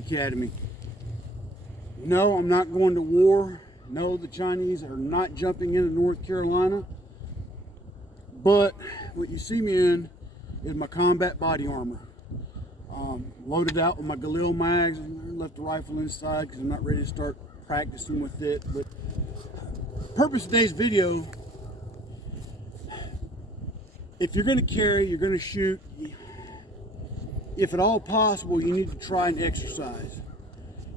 Academy. No, I'm not going to war. No, the Chinese are not jumping into North Carolina. But what you see me in is my combat body armor. Loaded out with my Galil mags. I left the rifle inside because I'm not ready to start practicing with it. But the purpose of today's video, if you're going to carry, you're going to shoot, if at all possible, you need to try and exercise.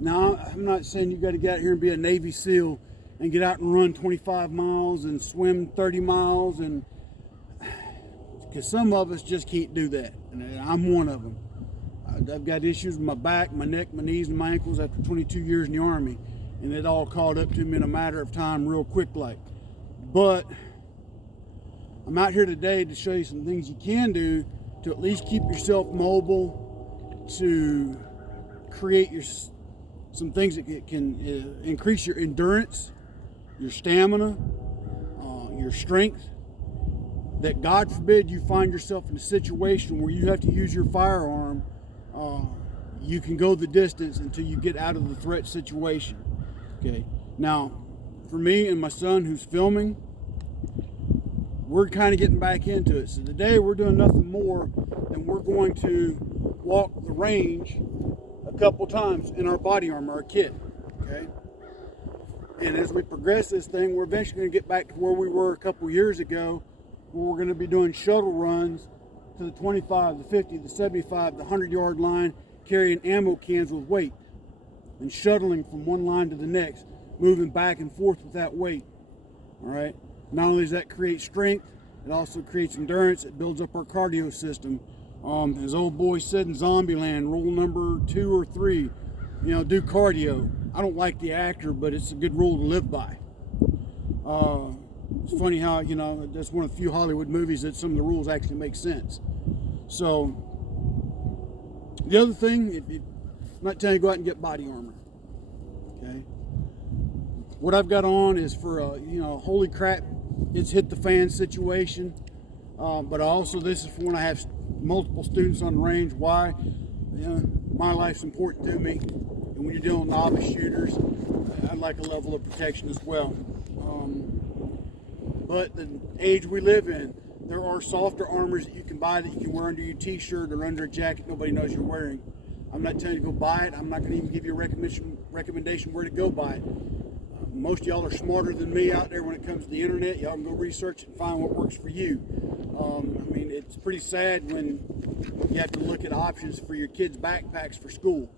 Now, I'm not saying you got to get out here and be a Navy SEAL and get out and run 25 miles and swim 30 miles, and because some of us just can't do that, and I'm one of them. I've got issues with my back, my neck, my knees, and my ankles after 22 years in the Army, and it all caught up to me in a matter of time real quick like. But I'm out here today to show you some things you can do to at least keep yourself mobile, to create some things that can increase your endurance, your stamina, your strength, that God forbid you find yourself in a situation where you have to use your firearm, you can go the distance until you get out of the threat situation. Okay. Now, for me and my son who's filming, we're kind of getting back into it. So today we're doing nothing more than we're going to walk the range a couple times in our body armor, our kit. Okay. And as we progress this thing, we're eventually going to get back to where we were a couple years ago, where we're going to be doing shuttle runs to the 25, the 50, the 75, the 100-yard line, carrying ammo cans with weight and shuttling from one line to the next, moving back and forth with that weight. All right. Not only does that create strength, it also creates endurance. It builds up our cardio system. As old boy said in Zombieland, rule number 2 or 3, do cardio. I don't like the actor, but it's a good rule to live by. It's funny how, that's one of the few Hollywood movies that some of the rules actually make sense. So, the other thing, I'm not telling you to go out and get body armor. Okay? What I've got on is for holy crap, it's hit the fan situation. But also this is for when I have multiple students on the range. Why? My life's important to me. And when you're dealing with novice shooters, I'd like a level of protection as well. But the age we live in, there are softer armors that you can buy that you can wear under your t-shirt or under a jacket nobody knows you're wearing. I'm not telling you to go buy it. I'm not going to even give you a recommendation where to go buy it. Most of y'all are smarter than me out there when it comes to the internet. Y'all can go research it and find what works for you. It's pretty sad when you have to look at options for your kids' backpacks for school.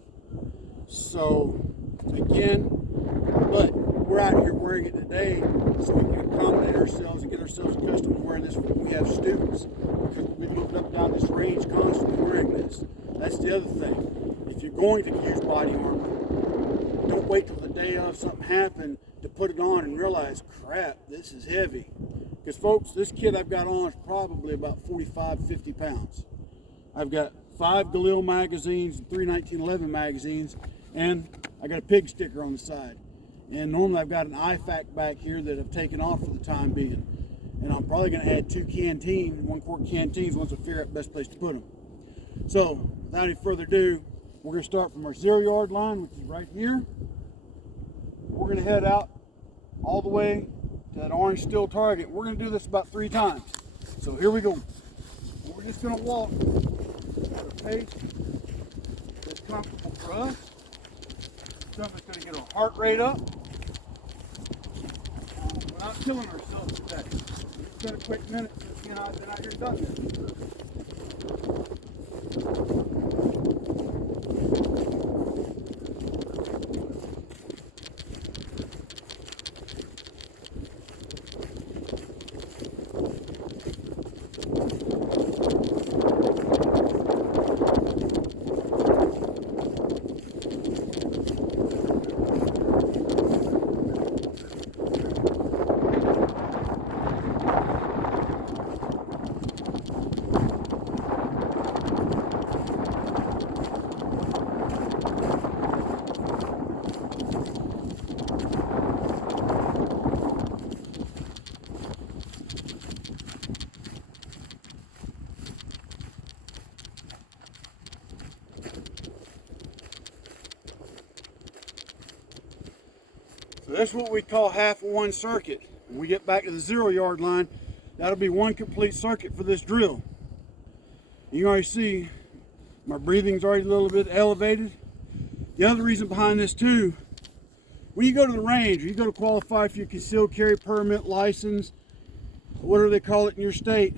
So, again, but we're out here wearing it today so we can accommodate ourselves and get ourselves accustomed to wearing this when we have students, because we'll be moving up and down this range constantly wearing this. That's the other thing. If you're going to use body armor, don't wait till the day of something happened to put it on and realize, crap, this is heavy. Because folks, this kit I've got on is probably about 45, 50 pounds. I've got 5 Galil magazines and 3 1911 magazines, and I got a pig sticker on the side. And normally I've got an IFAK back here that I've taken off for the time being. And I'm probably going to add 2 canteens, 1-quart canteens once I figure out the best place to put them. So, without any further ado, we're going to start from our 0-yard line, which is right here. We're going to head out all the way to that orange steel target. We're going to do this about 3 times. So here we go. We're just going to walk at a pace that's comfortable for us. Something that's going to get our heart rate up. We're not killing ourselves today. It's been a quick minute since I've been out here done this. So that's what we call half of one circuit. When we get back to the 0 yard line, that'll be one complete circuit for this drill. You can already see my breathing's already a little bit elevated. The other reason behind this too, when you go to the range, or you go to qualify for your concealed carry permit, license, whatever they call it in your state,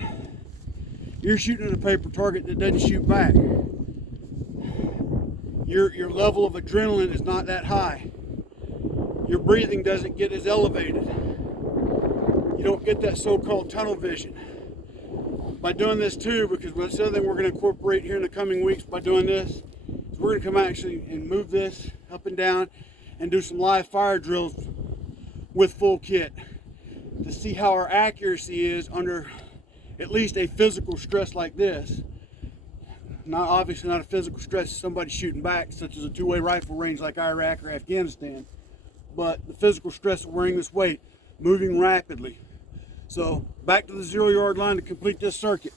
you're shooting at a paper target that doesn't shoot back. Your level of adrenaline is not that high. Your breathing doesn't get as elevated. You don't get that so-called tunnel vision. By doing this too, because that's the other thing we're going to incorporate here in the coming weeks by doing this, is we're going to come out actually and move this up and down and do some live fire drills with full kit to see how our accuracy is under at least a physical stress like this. Not obviously not a physical stress of somebody shooting back, such as a two-way rifle range like Iraq or Afghanistan, but the physical stress of wearing this weight, moving rapidly. So back to the 0 yard line to complete this circuit.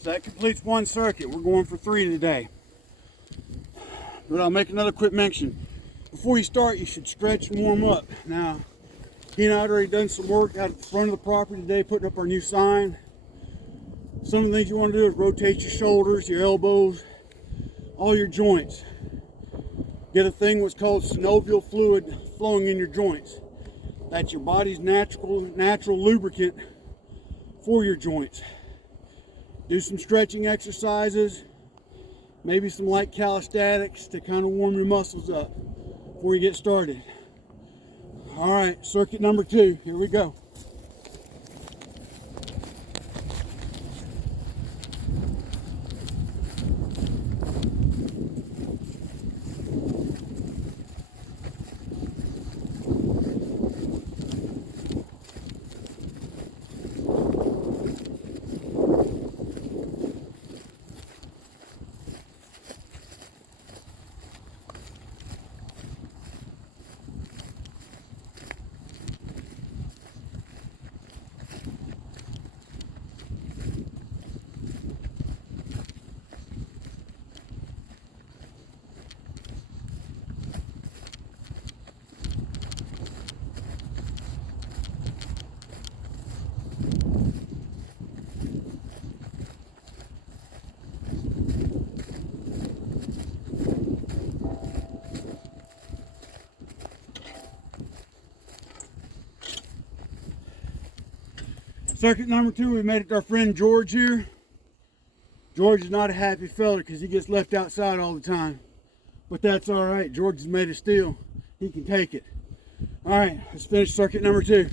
So that completes one circuit. We're going for 3 today. But I'll make another quick mention. Before you start, you should stretch and warm up. Now, he and I had already done some work out at the front of the property today, putting up our new sign. Some of the things you want to do is rotate your shoulders, your elbows, all your joints. Get a thing what's called synovial fluid flowing in your joints. That's your body's natural lubricant for your joints. Do some stretching exercises, maybe some light calisthenics to kind of warm your muscles up before you get started. All right, circuit number 2, here we go. Circuit number 2, we made it to our friend George here. George is not a happy fella because he gets left outside all the time. But that's all right. George is made of steel. He can take it. All right, let's finish circuit number 2.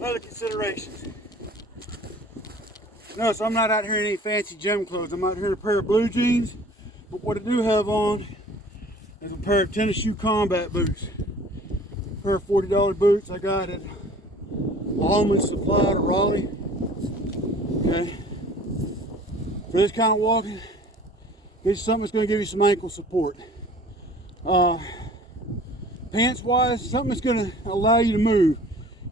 Other considerations. No, so I'm not out here in any fancy gym clothes. I'm out here in a pair of blue jeans. But what I do have on is a pair of tennis shoe combat boots. A pair of $40 boots I got at Longman's Supply to Raleigh. Okay. For this kind of walking, get you something that's going to give you some ankle support. Pants wise, something that's going to allow you to move.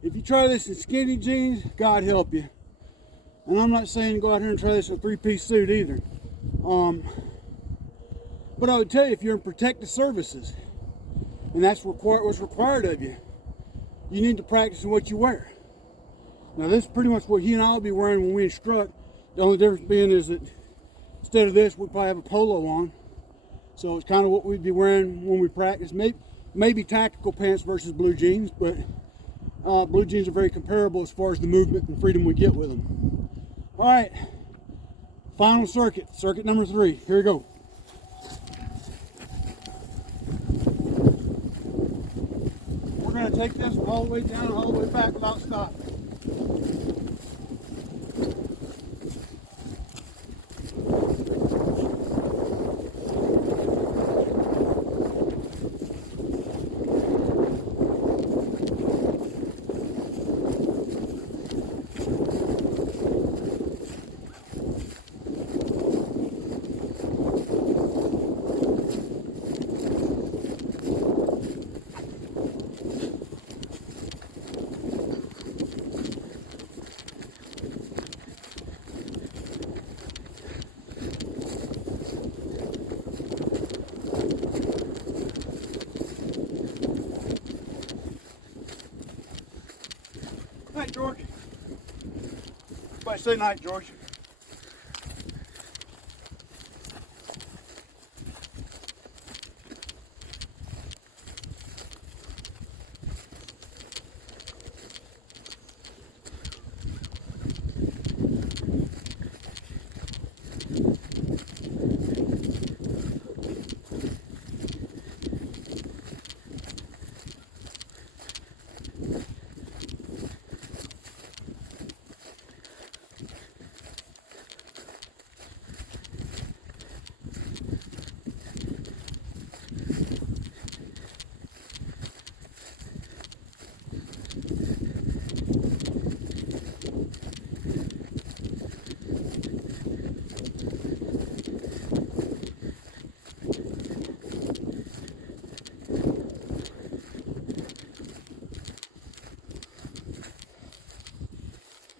If you try this in skinny jeans, God help you. And I'm not saying to go out here and try this in a three-piece suit either. But I would tell you, if you're in protective services, and that's what's required of you, you need to practice in what you wear. Now this is pretty much what he and I will be wearing when we instruct. The only difference being is that instead of this, we'll probably have a polo on. So it's kind of what we'd be wearing when we practice. Maybe tactical pants versus blue jeans, but blue jeans are very comparable as far as the movement and freedom we get with them. All right, final circuit, circuit number 3. Here we go. We're going to take this all the way down and all the way back without stopping. Night, George. Everybody say night, George.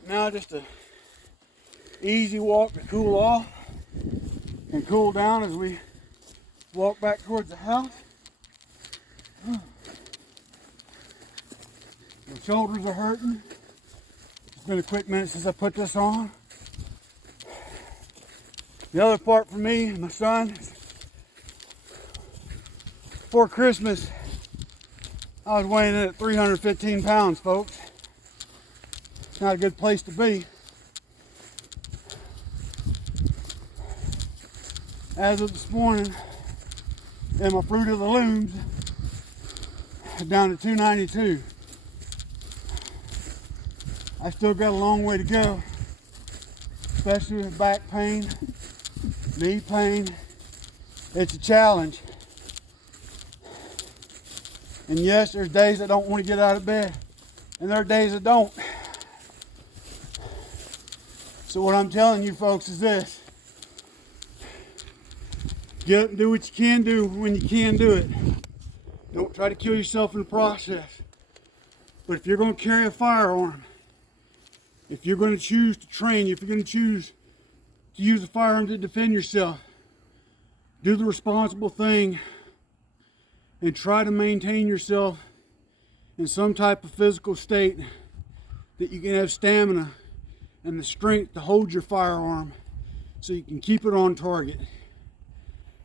Now just a easy walk to cool off and cool down as we walk back towards the house. My shoulders are hurting. It's been a quick minute since I put this on. The other part for me and my son, before Christmas, I was weighing in at 315 pounds, folks. It's not a good place to be. As of this morning, and my Fruit of the Looms down to 292. I still got a long way to go, especially with back pain, knee pain. It's a challenge. And yes, there's days I don't want to get out of bed, and there are days I don't. So what I'm telling you folks is this: get up and do what you can do when you can do it. Don't try to kill yourself in the process. But if you're going to carry a firearm, if you're going to choose to train, if you're going to choose to use a firearm to defend yourself, do the responsible thing and try to maintain yourself in some type of physical state that you can have stamina and the strength to hold your firearm so you can keep it on target,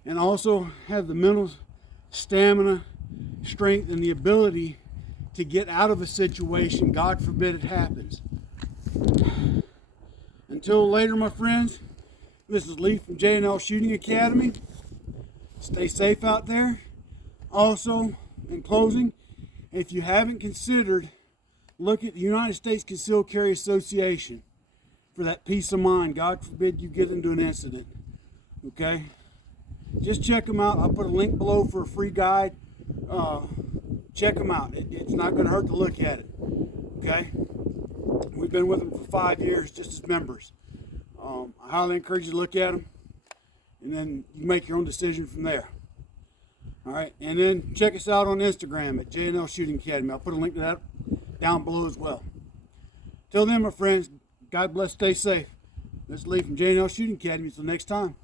and also have the mental stamina, strength, and the ability to get out of a situation, God forbid it happens. Until later, my friends, this is Lee from J&L Shooting Academy. Stay safe out there. Also, in closing, if you haven't considered, look at the United States Concealed Carry Association. for that peace of mind. God forbid you get into an incident. Okay? Just check them out. I'll put a link below for a free guide. Check them out. It's not going to hurt to look at it. Okay? We've been with them for 5 years just as members. I highly encourage you to look at them, and then you make your own decision from there. All right, and then check us out on Instagram at J&L Shooting Academy. I'll put a link to that down below as well. Till then, my friends, God bless, stay safe. Let's leave from J&L Shooting Academy. Until next time.